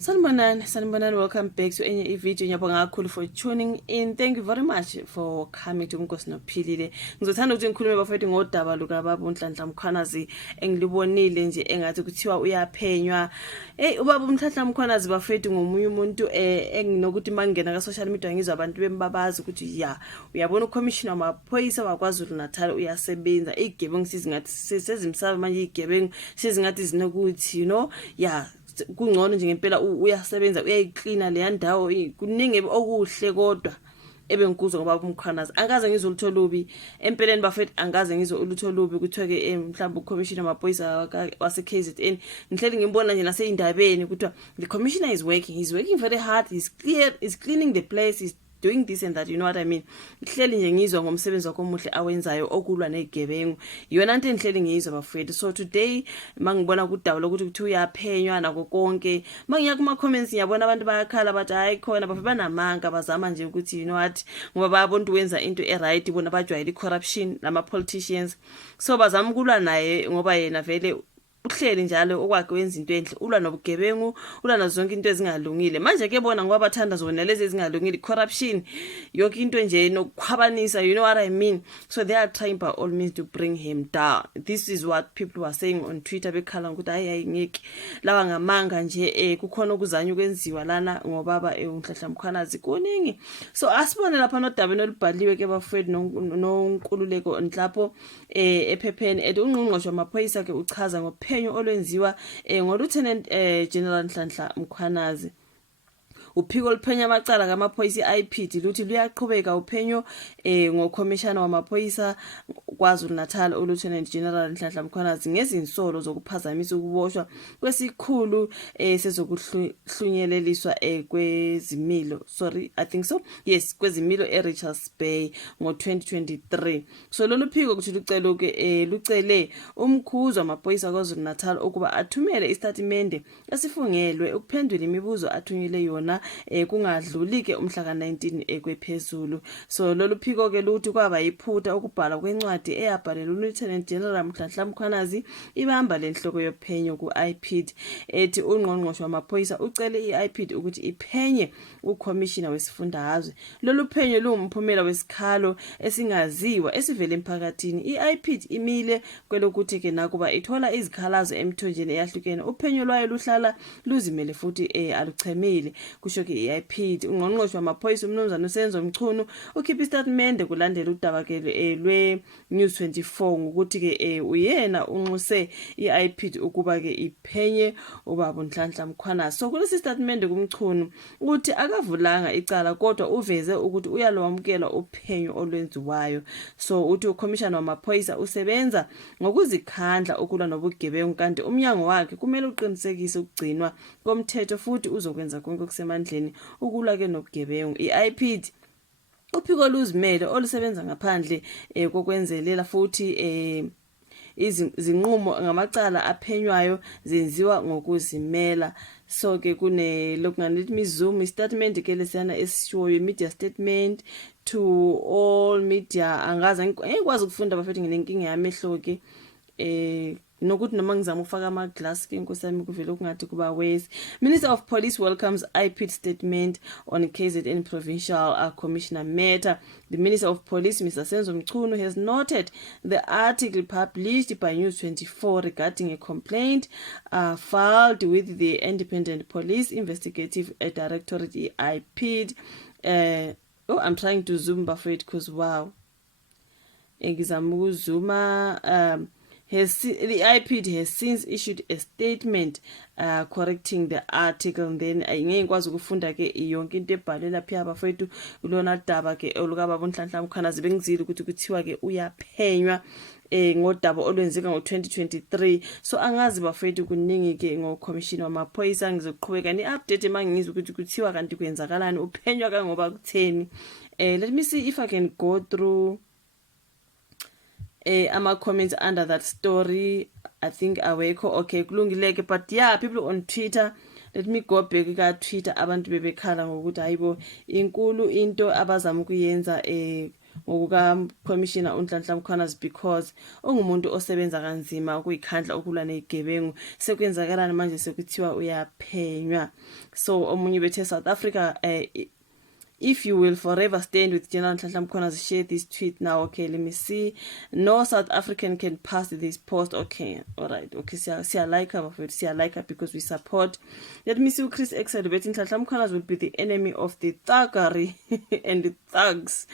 Sanibonani, welcome back to enye video. Ngiyabonga kakhulu for tuning in. Thank you very much for coming to Umnkosi Nophilile. Ngizothanda ukuthi ngikhulume bafethu ngodaba lukaBaba uNhlanhla Mkhwanazi engilibonile nje engathi kuthiwa uyaphenywa. Ubaba uNhlanhla Mkhwanazi bafethu ngomunye umuntu enginokuthi mangena ka social media ngizwa abantu bembabaza ukuthi uyabona uCommissioner wamaphoyisa waKwaZulu Natal uyasebenza. Igebengu sizingathi sezimsaba manje igebengu sizingathi zinokuthi kungcono nje ngempela uyasebenza uyayiklina le ndawo kuningi okuhle kodwa ebengikuzwa ngoba uMkhwanazi angaze ngizoluthola lubi empeleni bafethu angaze ngizoluthola lubi kuthiwa ke mhlawumbe uCommissioner wamaphoyisa wase KZN ngihleli ngimbona nje naseyindabeni kuthiwa the commissioner is working very hard, he's cleaning the place, he's doing this and that, you know what I mean. Ngihleli nje ngizwa ngomsebenzi wakomuhle awenzayo okulwa nezigebengu yona into engihleli ngizwa bafethu. So today mangibona kudaba lokuthi kuthi uyaphenywa nako konke mangiya kuma comments ngiyabona abantu bayakhala bathi hayi khona bafethu banamanga bazama nje ukuthi you know what ngoba bayabona ukuthi wenza into eright bona bajwayele corruption lama politicians, so bazama ukulwa naye ngoba yena vele uhleli njalo okwakhe wenza into enhle ulwa nobugebengu ulwa nazo zonke into ezingalungile. Manje ke bona ngoba bathanda zona lezi ezingalungile, corruption yonke into nje nokukhwabanisa, you know what I mean. So they are trying by all means to bring him down. This is what people were saying on Twitter bekhala ukuthi hayi ngeke lawa ngamanga nje kukhona ukuzanya ukwenziwa lana ngobaba uNhlanhla Mkhwanazi kuningi. So asibone lapha nodabeni olubhaliwe ke bafethu noNkululeko Nhlapho ephepheni ethi uNgqongqoshe wamaphoyisa ke uchaza ngophenyo olwenziwa ngoLieutenant General Nhlanhla Mkhwanazi. Uphiko oluphenya amacala kamaphoyisa iIPD luthi luyaqhubeka uphenyo ngoCommissioner wamaphoyisa kwaZulu Natal uLieutenant General Nhlanhla Mkhwanazi ngezinsolo zokuphazamisa ukuboshwa kwesikhulu sezokuhlunyeleliswa kwezimilo, kwezimilo eRichards Bay ngo-2023. So lolu phiko kuthi lucele umkhuzo wamaphoyisa kwaZulu Natal ukuba athumele istatimende esifungelwe ukuphendula imibuzo athunyele yona kungadluli ke umhla ka-19 kwephezulu. So lolu phiko ke luthi kwaba yiphutha ukubhala kwencwadi eyabhalela uLieutenant General Nhlanhla Mkhwanazi ibamba lenhloko yophenyo ku-iPD ethi uNgqongqoshe wamaphoyisa ucele iIPD ukuthi iphenye uCommissioner wesifundazwe. Lolu phenyo luwumphumela wesikhalo esingaziwa esivele emphakathini. iIPD imile kwelokuthi ke nakuba ithola izikhalazo emthonjeni eyahlukene uphenyo lwayo luhlala luzimele futhi aluchemile. Kusho ke iIPD uNgqongqoshe wamaphoyisa uMnumzane Senzo Mchunu ukhipha istatimende kulandela udaba ke lweNews 24 ngokuthi ke uyena unxuse iIPD ukuba ke iphenye ubaba uNhlanhla Mkhwanazi. So kulesi statimende kuMchunu uthi akavulanga icala kodwa uveze ukuthi uyalwamukela uphenyo olwenziwayo. So uthi uCommissioner wamaphoyisa usebenza ngokuzikhandla ukulwa nobugebengu kanti umnyango wakhe kumele uqinisekise ukugcinwa komthetho futhi uzokwenza konke okusemandleni ukulwa ke nobugebengu. iIPD uphiko oluzimele olusebenza ngaphandle kokwenzelela futhi izinqumo ngamacala aphenywayo zenziwa ngokuzimela. So ke kune lokunganithi mizumu istatement ke lesiyana esishoyo media statement to all media. Angaza ngikwazi ukufunda bafethu nginenkinga yamehlo ke nokuthi noma ngizama ufaka ama-glass ke inkosi yami kuvele kungathi kuba worse. Minister of Police welcomes iPD statement on KZN Provincial Commissioner matter. The Minister of Police, Mr. Senzo Mchunu, has noted the article published by News 24 regarding a complaint filed with the Independent Police Investigative Directorate, iPD. I'm trying to zoom bafethu because wow. Ngizama ukuzuma the iPD has since issued a statement correcting the article. Then ngeke ngikwazi ukufunda ke yonke into ebhalwe lapha bafethu kulona daba ke olukababa uNhlanhla Mkhwanazi bengizile ukuthi kuthiwa ke uyaphenywa ngodaba olwenzeka ngo-2023. So angazi bafethu kuningi ke ngoCommissioner wamaphoyisa. Ngizoqhubeka ni-update mangizwe ukuthi kuthiwa kanti kwenzakalani uphenywa kangoba kutheni. Let me see if I can go through ama comments under that story. I think awekho. Okay, kulungileke, but yeah, people on Twitter, let me go back ka Twitter abantu bebekhala ngokuthi hayibo inkulu into abazama ukuyenza ngokuka Commissioner uNhlanhla Mkhwanazi because ungumuntu osebenza kanzima ukuyikhandla ukulwa nezigebengu. Sekwenzakalana manje sekuthiwa uyaphenywa. So omunye bethe South Africa if you will forever stand with General Nhlanhla Mkhwanazi, share this tweet now. Okay, let me see. No South African can pass this post. Okay, all right. Okay, siya like her, siya like her because we support. Let me see. Chris X said that Nhlanhla Mkhwanazi will be the enemy of the thuggery and the thugs.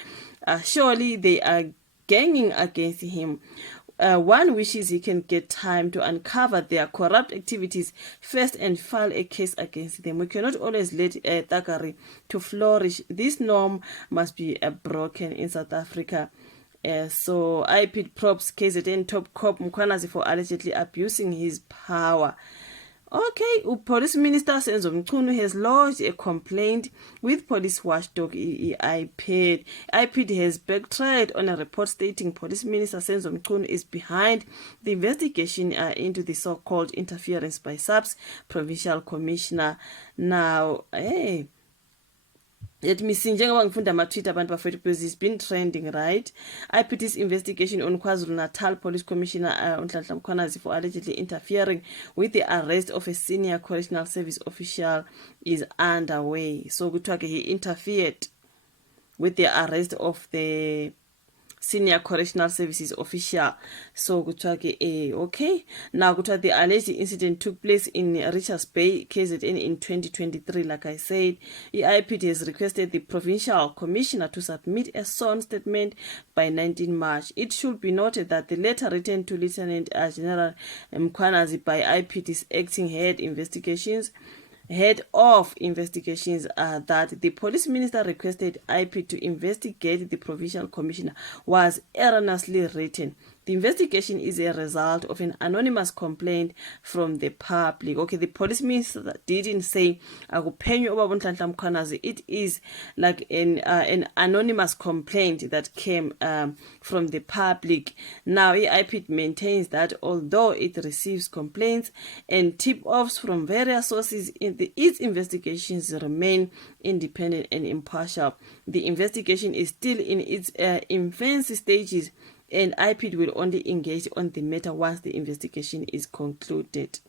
Surely they are ganging against him. One wishes he can get time to uncover their corrupt activities first and file a case against them. We cannot always let thuggery to flourish. This norm must be broken in South Africa. So I put props KZN top cop Mkhwanazi for allegedly abusing his power. Okay, Police Minister Senzo Mchunu has lodged a complaint with police watchdog IPID. IPID has backtracked on a report stating Police Minister Senzo Mchunu is behind the investigation into the so-called interference by SAPS Provincial Commissioner. Now, hey, let me see, njengoba ngifunda ama-tweet abantu bafethu because it's been trending, right? IPD's investigation on KwaZulu-Natal Police Commissioner uNhlanhla Mkhwanazi for allegedly interfering with the arrest of a senior correctional service official is underway. So kuthiwa he interfered with the arrest of the senior correctional services official. So kuthiwa okay. Now kuthiwa the alleged incident took place in Richards Bay, KZN in 2023. Like I said, IPD has requested the provincial commissioner to submit a sworn statement by 19 March. It should be noted that the letter written to Lieutenant General Mkhwanazi by IPD's acting head of investigations that the police minister requested IP to investigate the provincial commissioner was erroneously written. The investigation is a result of an anonymous complaint from the public. Okay, the police minister didn't say akuphenywe ubaba uNhlanhla Mkhwanazi. It is like an anonymous complaint that came from the public. Now, IPID maintains that although it receives complaints and tip-offs from various sources, its investigations remain independent and impartial. The investigation is still in its infancy stages, and IPID will only engage on the matter once the investigation is concluded.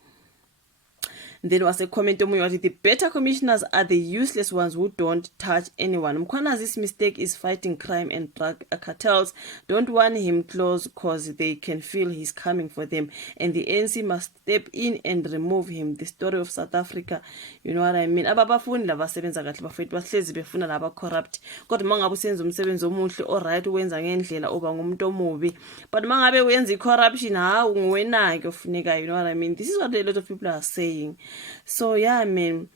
There was a comment on the better commissioners are the useless ones who don't touch anyone. Mkhwanazi's mistake is fighting crime and drug cartels. Don't want him close because they can feel he's coming for them. And the ANC must step in and remove him. The story of South Africa, you know what I mean? Ababafuni laba sebenza kahle bafethu bahlezi befuna laba corrupt. Kodwa mangabe usenza umsebenzi omuhle alright uwenza ngendlela oba ngumuntu omubi. But mangabe uyenza corruption hawu nguwenake ofuneka, you know what I mean? This is what a lot of people are saying. So yeah, I mean,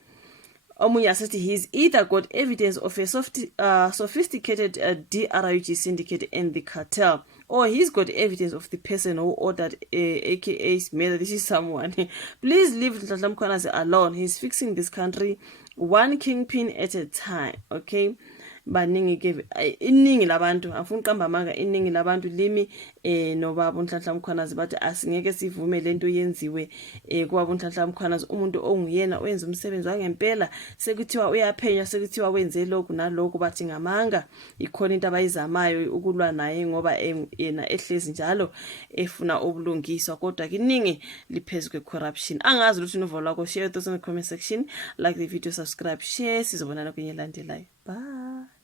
Omuya said he's either got evidence of a sophisticated DRUG syndicate and the cartel, or he's got evidence of the person who ordered aka Smith. This is someone. Please leave Nhlanhla Mkhwanazi alone. He's fixing this country one kingpin at a time. Okay. Baningi ke iningi labantu afuna uqamba manga iningi labantu limi nobaba uNhlanhla Mkhwanazi bathi asingeke sivume lento yenziwe kwaba uNhlanhla Mkhwanazi umuntu onguyena oyenza umsebenzi wangempela sekuthiwa uyaphenya sekuthiwa wenze lokhu nalokhu bathi ngamanga ikhona into abayizamayo ukulwa naye ngoba yena ehlezi njalo efuna ubulungiswa kodwa kiningi liphezwe corruption. Angazi ukuthi unovo lwakho, share those in the comment section, like the video, subscribe, share, sizobonana kwenye landelayo. Bye.